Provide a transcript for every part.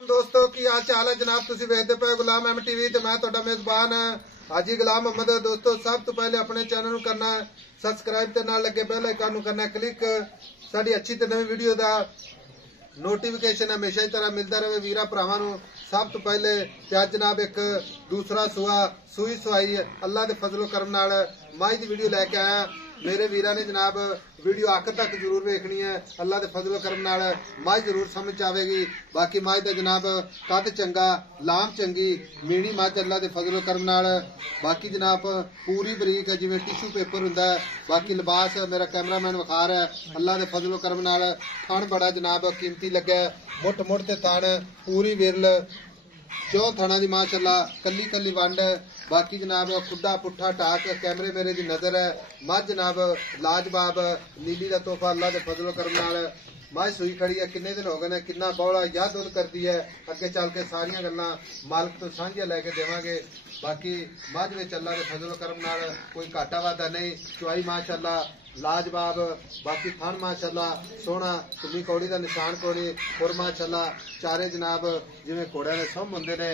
दोस्तों की हाल चाल है जनाब तुसी वेखदे पे गुलाम एम टीवी ते मैं तुहाडा मेजबान हाजी गुलाम मोहम्मद। दोस्तों सब तो पहले अपने चैनल नूं करना है सबसक्राइब ते नाल लगे बेल आइकन नूं करना है क्लिक। साडी अच्छी ते नवी वीडियो दा नोटिफिकेशन हमेशा ही तरह मिलता रहे वीरा भरावां नूं। सब तो पहले आज जनाब एक दूसरा सूई सुई अल्लाह के फजलो करम नाल माई दी वीडियो लैके आया। मेरे वीरा ने जनाब वीडियो आखिर तक जरूर वेखनी है। अल्लाह के फजलो करम नाल माई जरूर समझ आवेगी। बाकी माई दा जनाब कद चंगा लाम चंगी मीणी मच अल्लाह के फजलो करम नाल। बाकी जनाब पूरी बरीक है जिवें टिशू पेपर हुंदा है। बाकी लिबास मेरा कैमरामैन विखा रहा है अल्लाह के फजलो करम नाल। थण बड़ा जनाब कीमती लग्या मुठ मुठ ते थण पूरी विरल चौ थणा दी माशाअल्लाह कली कली वंड। बाकी जनाब खुदा पुट्ठा टाक कैमरे मेरे दी नजर है। मझ जनाब लाजवाब नीली का तोहफा अल्लाह के फजलो करम नाल। मझ सूई खड़ी है किन्ने दिन हो गए ने किन्ना बौला या दुध करती है अगे चल के सारियां गल्लां मालक तो साझियां लैके देवांगे। बाकी मझ विच अल्लाह के फजलो करम नाल कोई घाटा वाधा नहीं। चुआई माशाअल्लाह लाजवाब। बाकी थन माशाअल्लाह सोहना तुमी कौड़ी का निशान कोनी और माशाअल्लाह चारे जनाब जिवें घोड़ियां दे सुम हुंदे ने।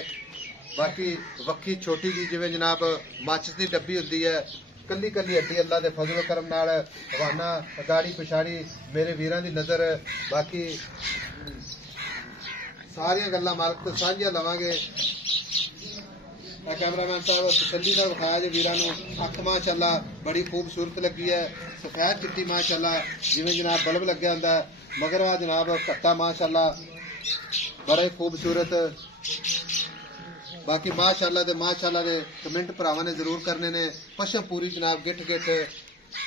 बाकी वक्खी छोटी जी जिवें जनाब माचिस दी डब्बी हुंदी है कली कली हड्डी अल्लाह के फजलो करम नाल। हवाना गाड़ी पिछाड़ी मेरे वीरां दी नजर। बाकी सारियां गल्लां मालक तो साझियां लवांगे। कैमरामैन साहब तसल्ली नाल विखाया जे वीरां नूं। अख माशाअल्लाह बड़ी खूबसूरत लगी है सफेद चिट्टी माशाअल्लाह जिवें जनाब बल्ब लग्या हुंदा मगर आ जनाब कट्टा माशाअल्लाह बड़ा ही खूबसूरत। बाकी माशाअल्लाह दे कमेंट भरावां ने जरूर करने ने। पशम पूरी जनाब गिठ गिठ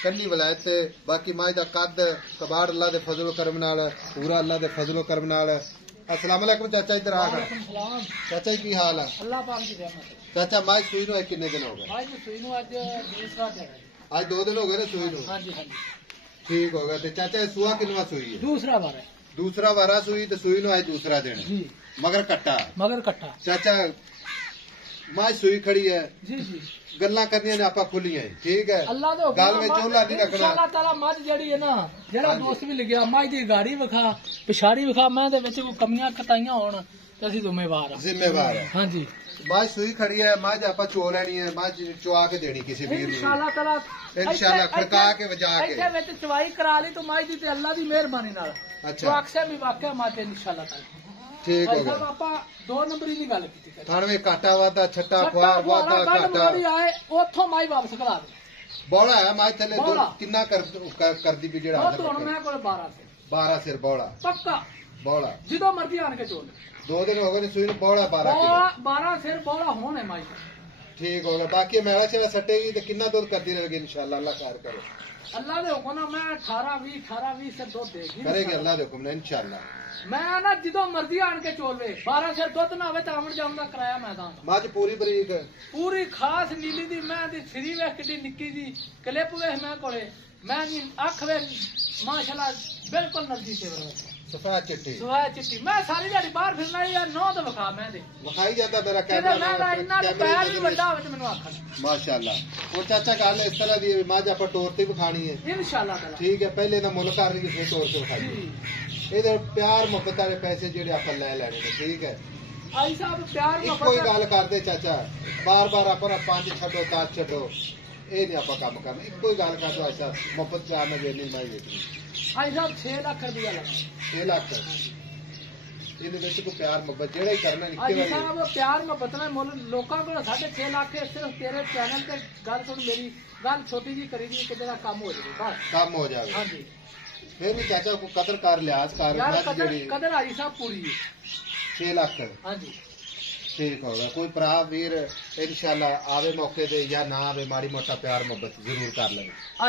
कन्नी वलायत से। बाकी माई दा कद कबाड़ अल्लाह दे फजलो करम नाल पूरा अल्लाह दे फजलो करम नाल। अस्सलाम वालेकुम चाचा इधर आ चाचा जी की हाल है अल्लाह पाक दी रहमत। चाचा माई सूई नु किन्ने दिन हो गए? माई नु सूई नु आज दूसरा दिन है। आज 2 दिन हो गए ने सूई नु। हां जी हां जी ठीक हो गया। ते चाचा सुआ किनवा सूई है? दूसरा बार है। दूसरा वारा सूई ते सूई नु आज दूसरा दिन जी मगर कट्टा चाचा मां सूई खड़ी है जी जी गल्लां करनियां ने आपा खुलियां ठीक है अल्लाह दे गल में चोला नहीं रखना। इंशाअल्लाह ताला मज जेड़ी है ना जेड़ा दोस्त भी लिखया माई दी गाड़ी विखा पिछाड़ी विखा मैं दे विच कोई कमियां कताइयां होण ते असि जिम्मेवार है। हां जी मां सूई खड़ी है मां आपा चो लेनी है मां चुआ के देनी किसी वीर इंशाअल्लाह ताला इंशाअल्लाह खड़का के वजा के इथे विच चवाई करा ली तो माई दी ते अल्लाह दी मेहरबानी नाल अच्छा तो अक्सर भी वाकया माते इंशाअल्लाह ताला ठीक हो गया। आपा 2 नंबर की गल की थाने में काटा वादा छट्टा ख्वार वादा काटा आए ओथों माई वापस करा दे बौला है माई थले कितना कर दी भी जेड़ा हुण मैं कोल 12 सिर बौला पक्का बौला जिदो मर्जी आन के चोल 2 दिन हो गए सूई बौला 12 सिर बौला होने माई ठीक हो गया। बाकी मेला शेला सटेगी तो कितना दूध करती रहेगी इंशाल्लाह अल्लाह खैर करे। अल्लाह दे हुक्म ना मैं 18 20 से दूध देगी करेगी अल्लाह दे हुक्म ने इंशाल्लाह। मैं ना जिदो मर्जी आन के चोलवे 12 सिर दूध ना होवे तावण जाम दा कराया मैदान मज पूरी बरीक पूरी खास नीली दी मैं दी सिरी वे किडी निक्की जी क्लिप वे मैं कोले मैं दी अख वे माशाल्लाह बिल्कुल नरजी से सफेद चिट्टी मैं सारी दिहाड़ी बाहर फिरना यार 9 तो विखा मैं दे विखाई जाता मेरा कैमरा मैं इन्ना पैर भी बड़ा होवे मैनू आखन माशाल्लाह। और चाचा गल इस तरह दी मज आप टोर ते विखानी है इंशाल्लाह ताला ठीक है। पहले ना मुल कर रही फिर टोर के विखाई ये प्यार मोहब्बत वाले पैसे जेडे आप ले लेने ने ठीक है। आई साहब प्यार मोहब्बत कोई गल करदे चाचा बार बार अपना 5 छड्डो 10 छड्डो ये नहीं आप काम करना कोई गल कर दो ऐसा मोहब्बत प्यार में देनी मैं देखनी। आई साहब 6 लाख रुपया लगा 6 लाख ਇਹਦੇ ਵਿੱਚ ਕੋਈ ਪਿਆਰ ਮੁਹੱਬਤ ਜਿਹੜਾ ਹੀ ਕਰਨਾ ਨਿੱਕੇ ਵਾਲੀ ਸਾਹਿਬ ਪਿਆਰ ਮੁਹੱਬਤ ਨਾਲ ਮੁੱਲ ਲੋਕਾਂ ਕੋਲ 6.5 ਲੱਖ ਸਿਰਫ ਤੇਰੇ ਚੈਨਲ ਤੇ ਗੱਲ ਸੁਣ ਮੇਰੀ ਗੱਲ ਛੋਟੀ ਜੀ ਕਰੀ ਦੀ ਕਿਤੇ ਦਾ ਕੰਮ ਹੋ ਜਾਵੇ ਬਸ ਕੰਮ ਹੋ ਜਾਵੇ। ਹਾਂਜੀ ਫਿਰ ਵੀ ਚਾਚਾ ਕੋ ਕਦਰ ਕਰ ਲਿਆਸ ਕਰ ਜਿਹੜੀ ਕਦਰ ਆਈ ਸਾਹਿਬ ਪੂਰੀ 6 ਲੱਖ ਹਾਂਜੀ ठीक होगा। कोई भरा वीर इंशाल्लाह आवे मौके दे या ना आवे माड़ी मोटा प्यार मोहब्बत जरूर कर ले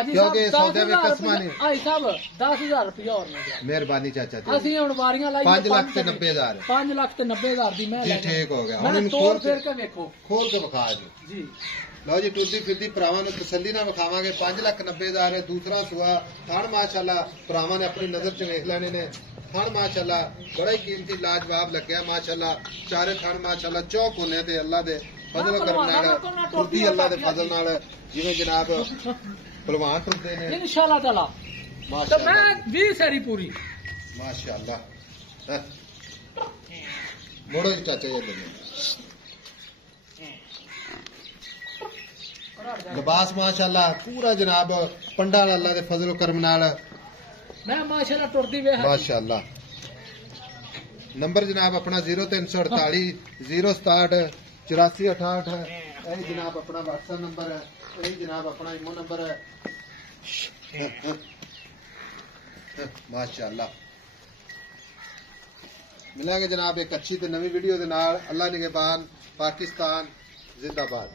क्योंकि सौदे में कसमा नहीं। आई साहब 10,000 रुपया और मेहरबानी चाचा जी असि हुन वारियां लाई 5 लाख ते 90,000 5 लाख ते 90,000 दी मैं जी ठीक हो गया। हुन खोल फिर के देखो खोल के विखा जी लो जी टुरदी फिरदी भरावां ने तसल्ली नाल विखावांगे 5,90,000 दूसरा सुआ थण माशाल्लाह भरावां ने अपनी नजर च वेख लेने ने। थण माशाल्लाह बड़ा ही कीमती लाजवाब लग्या माशाल्लाह चारे थण माशाल्लाह चौक होने ते अल्लाह दे फजल करम नाल टुरदी अल्लाह दे फजल नाल जिवें जनाब पहलवान टुरदे ने इंशाल्लाह ताला माशाल्लाह मैं 20 सारी पूरी माशाल्लाह मोड़ो जी चाचा जी दोनों लिबास माशाल्लाह पूरा जनाब पंडा अल्लाह दे फजल करम नाल मैं माशाल्लाह टुरदी वे माशाल्लाह। नंबर जनाब अपना 0348 067 8468 है। यही जनाब अपना व्हाट्सएप नंबर है, यही जनाब अपना इमो नंबर है। माशाल्लाह मिलेंगे जनाब एक अच्छी ते नवी वीडियो दे नाल। अल्लाह निगहबान। पाकिस्तान जिंदाबाद।